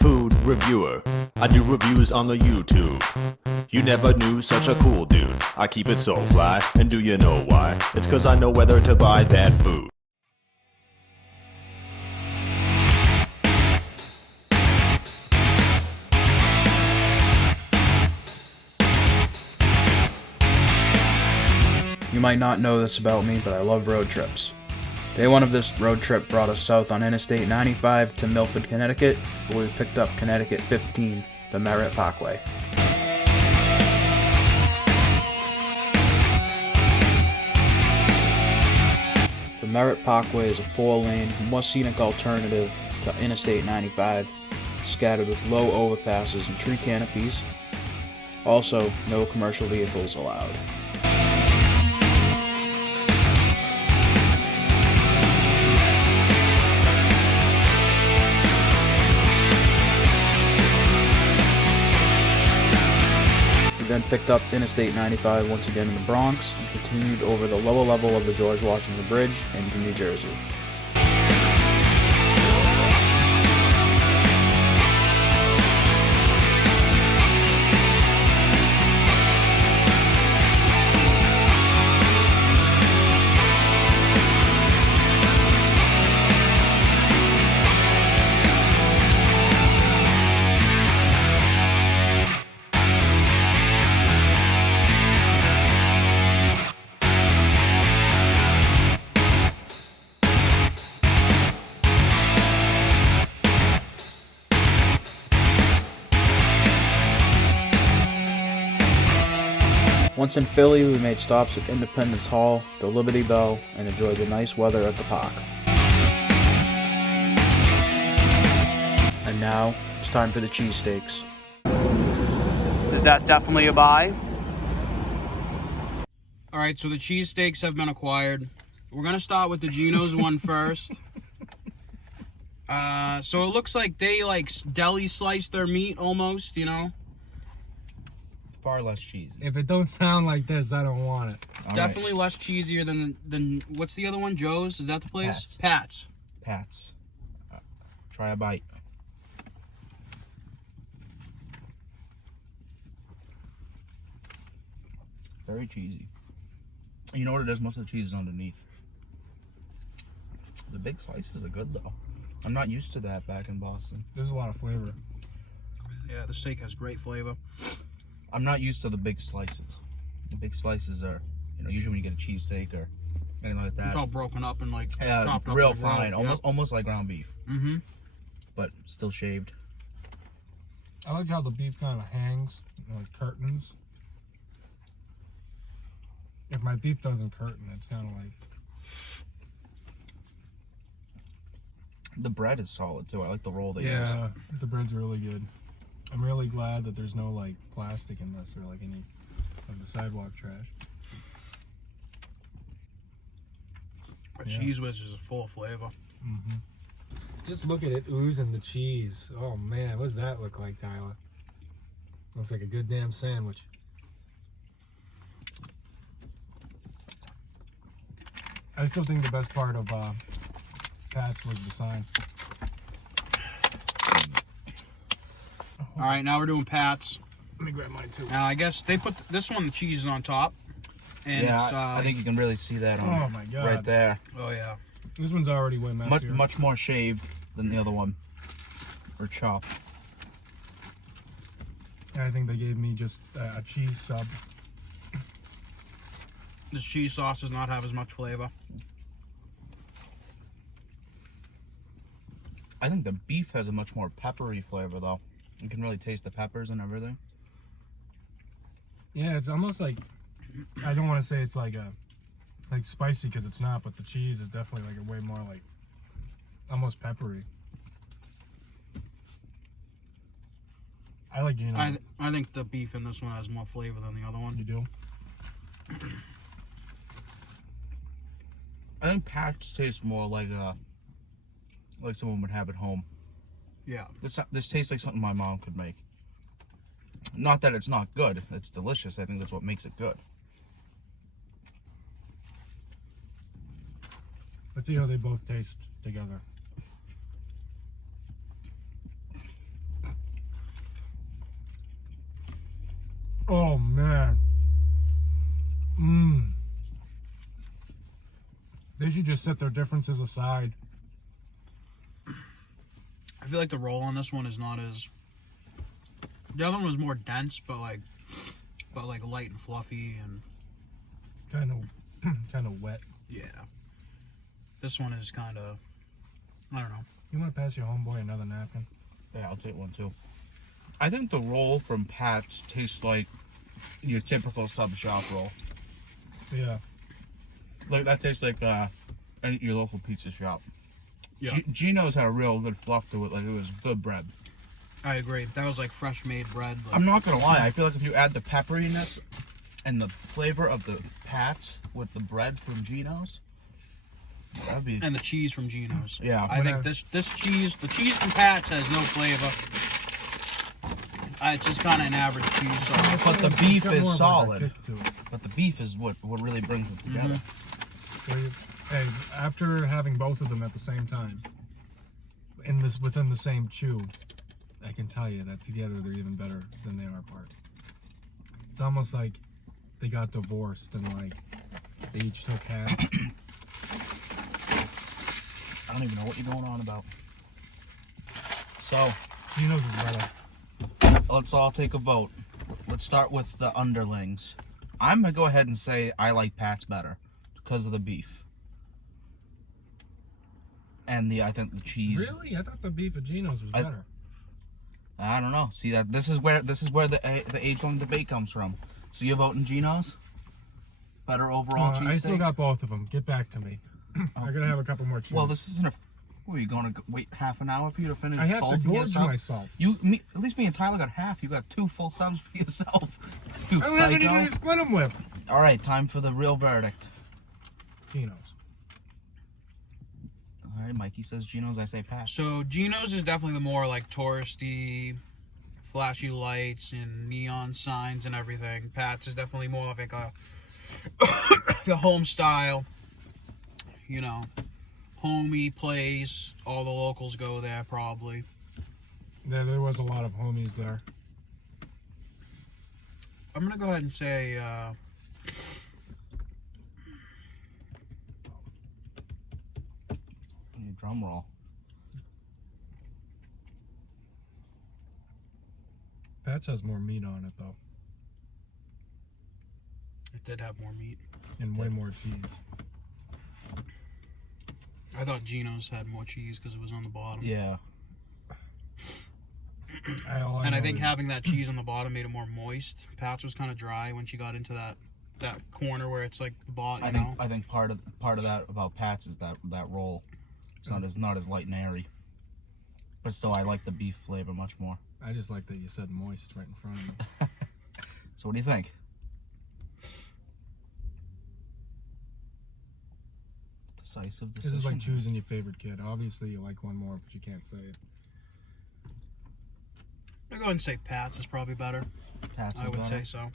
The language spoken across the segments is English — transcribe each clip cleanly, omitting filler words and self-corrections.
food reviewer. I do reviews on the YouTube. You never knew such a cool dude. I keep it so fly, and do you know why? It's 'cause I know whether to buy that food. You might not know this about me, but I love road trips. Day one of this road trip brought us south on Interstate 95 to Milford, Connecticut, where we picked up Connecticut 15, the Merritt Parkway. The Merritt Parkway is a 4-lane, more scenic alternative to Interstate 95, scattered with low overpasses and tree canopies. Also, no commercial vehicles allowed. Then picked up Interstate 95 once again in the Bronx and continued over the lower level of the George Washington Bridge into New Jersey. Once in Philly, we made stops at Independence Hall, the Liberty Bell, and enjoyed the nice weather at the park. And now, it's time for the cheesesteaks. Is that definitely a buy? Alright, so the cheesesteaks have been acquired. We're going to start with the Geno's one first. So it looks like they deli sliced their meat almost, you know? Far less cheesy. If it don't sound like this, I don't want it. Definitely less cheesier than what's the other one? Joe's? Is that the place? Pat's. Pat's. Try a bite. Very cheesy. You know what it is? Most of the cheese is underneath. The big slices are good though. I'm not used to that back in Boston. There's a lot of flavor. Yeah, the steak has great flavor. I'm not used to the big slices. The big slices are, usually when you get a cheesesteak or anything like that. It's all broken up and chopped up. Real fine, almost like ground beef. Mm-hmm. But still shaved. I like how the beef kind of hangs like curtains. If my beef doesn't curtain, it's kind of like... The bread is solid too. I like the roll they use. Yeah, the bread's really good. I'm really glad that there's no plastic in this or any of the sidewalk trash. But Cheese Whiz is full of flavor. Mm-hmm. Just look at it oozing the cheese. Oh man, what does that look like, Tyler? Looks like a good damn sandwich. I still think the best part of Pat's was the sign. All right, now we're doing Pat's. Let me grab mine too. Now I guess they put this one, the cheese is on top, and yeah, it's, I think you can really see that on oh my God. right there. Oh yeah, this one's already way messier. Much more shaved than the other one, or chopped. And I think they gave me just a cheese sub. this cheese sauce does not have as much flavor. I think the beef has a much more peppery flavor though. You can really taste the peppers and everything. Yeah, it's almost like, I don't want to say it's like spicy because it's not, but the cheese is definitely a way more almost peppery. I like Gino. I think the beef in this one has more flavor than the other one. You do? I think Pat's tastes more like someone would have at home. Yeah. This tastes like something my mom could make. Not that it's not good. It's delicious. I think that's what makes it good. Let's see how they both taste together. They should just set their differences aside. I feel like the roll on this one is not as. The other one was more dense, but like light and fluffy and. Kind of wet. Yeah. This one is kind of. I don't know. You want to pass your homeboy another napkin? Yeah, I'll take one too. I think the roll from Pat's tastes like your typical sub shop roll. Yeah. Like that tastes like your local pizza shop. Yeah. Gino's had a real good fluff to it. Like it was good bread. I agree. That was like fresh made bread. Like, I'm not gonna lie. I feel like if you add the pepperiness and the flavor of the Pat's with the bread from Gino's, that'd be. and the cheese from Gino's. Yeah. I think the cheese from Pat's has no flavor. It's just kind of an average cheese sauce. But the It's beef got more is of, like, a solid. kick to it. But the beef is what really brings it together. So hey, after having both of them at the same time, within the same chew, I can tell you that together they're even better than they are apart. It's almost like they got divorced and like they each took half. I don't even know what you're going on about. So Gino's is better. let's all take a vote. Let's start with the underlings. I'm gonna go ahead and say I like Pat's better because of the beef. And I think the cheese. Really? I thought the beef at Gino's was better. I don't know. See that this is where the age-long debate comes from. So you're voting Gino's? Better overall cheesesteak? I still got both of them. Get back to me. I gotta have a couple more cheese. Well, this isn't a. What, are you going to wait half an hour for you to finish I have both to of gorge yourself? myself. At least me and Tyler got half. You got 2 full subs for yourself. You I don't have anything psycho. to split them with. All right, time for the real verdict. Gino's. All right, Mikey says Gino's. I say Pat. So Gino's is definitely the more like touristy, flashy lights and neon signs and everything. Pat's is definitely more of like a the home style, you know, homey place. All the locals go there probably. Yeah, there was a lot of homies there. I'm gonna go ahead and say Drum roll. Pat's has more meat on it though, it did have more meat. and way more cheese. I thought Gino's had more cheese because it was on the bottom. Yeah. And I think having that cheese on the bottom made it more moist. Pat's was kind of dry when she got into that corner where it's like the bottom. I think part of that about Pat's is that roll. It's not as light and airy. But still, I like the beef flavor much more. I just like that you said moist right in front of me. So what do you think? Decisive This decision. is like choosing your favorite kid. Obviously, you like one more, but you can't say it. I'll go ahead and say Pat's is probably better. Pat's I is would better. say so.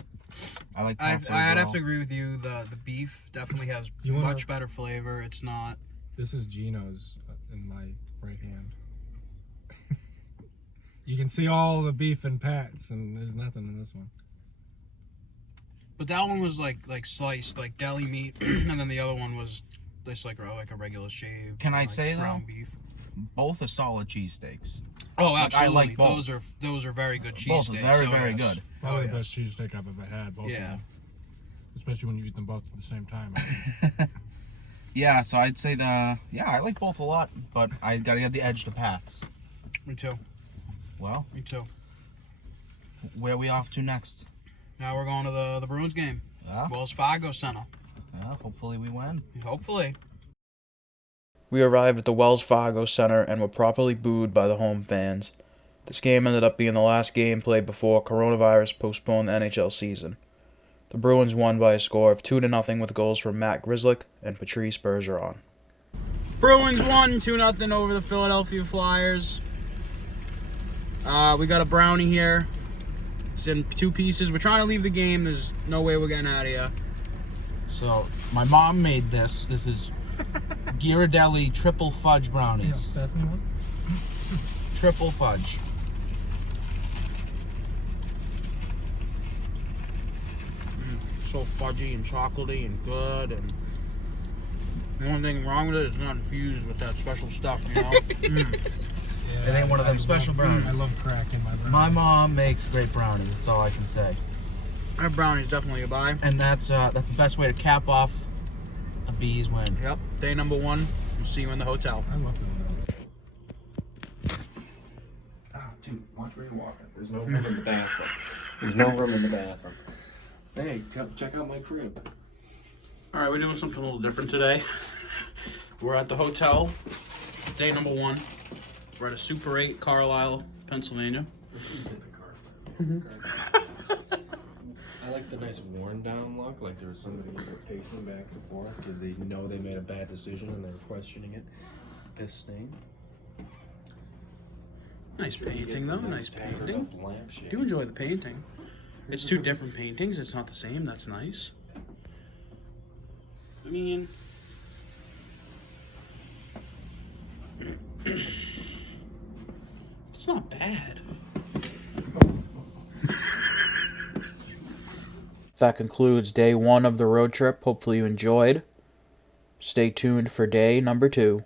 I like Pat's I'd have overall. to agree with you. The beef definitely has much better flavor. It's not. This is Gino's in my right hand. You can see all the beef and Pat's, and there's nothing in this one. But that one was like sliced, like deli meat, and then the other one was just like a regular shave. Can I like say, ground though? beef? Both are solid cheesesteaks. Oh, Like, I absolutely. like both. Those are very good Both cheesesteaks. are very, very good. Probably Oh, the best yes. cheesesteak I've ever had. Both of Yeah. them. Especially when you eat them both at the same time. Yeah, so I'd say I like both a lot, but I gotta get the edge to Pat's. Me too. Well, Me too. where are we off to next? Now we're going to the Bruins game. Yeah, Wells Fargo Center. hopefully we win. Hopefully. We arrived at the Wells Fargo Center and were properly booed by the home fans. This game ended up being the last game played before coronavirus postponed the NHL season. The Bruins won by a score of 2-0 with goals from Matt Grzelcyk and Patrice Bergeron. Bruins won 2-0 over the Philadelphia Flyers. We got a brownie here. It's in 2 pieces. We're trying to leave the game. There's no way we're getting out of here. So my mom made this. This is Ghirardelli triple fudge brownies. Pass me one. Triple fudge. So fudgy and chocolatey and good. And The only thing wrong with it is it's not infused with that special stuff, you know? Yeah, It ain't one of them special brownies. I love crack in my brownies. My mom makes great brownies. That's all I can say. That brownie's definitely a buy. And that's the best way to cap off a bee's win. Yep. Day number 1. We'll see you in the hotel. I love them. Ah, dude, watch where you're walking. There's no room in the bathroom. There's no room in the bathroom. Hey, come check out my crib. Alright, we're doing something a little different today. We're at the hotel. Day number 1. We're at a Super 8, Carlisle, Pennsylvania. I like the nice worn down look, like there was somebody pacing back and forth because they know they made a bad decision and they're questioning it. Piss stain. Nice painting though, nice tattered painting. up lampshade. Do enjoy the painting. It's 2 different paintings, it's not the same, that's nice. I mean... it's not bad. That concludes day 1 of the road trip. Hopefully you enjoyed. Stay tuned for day number 2.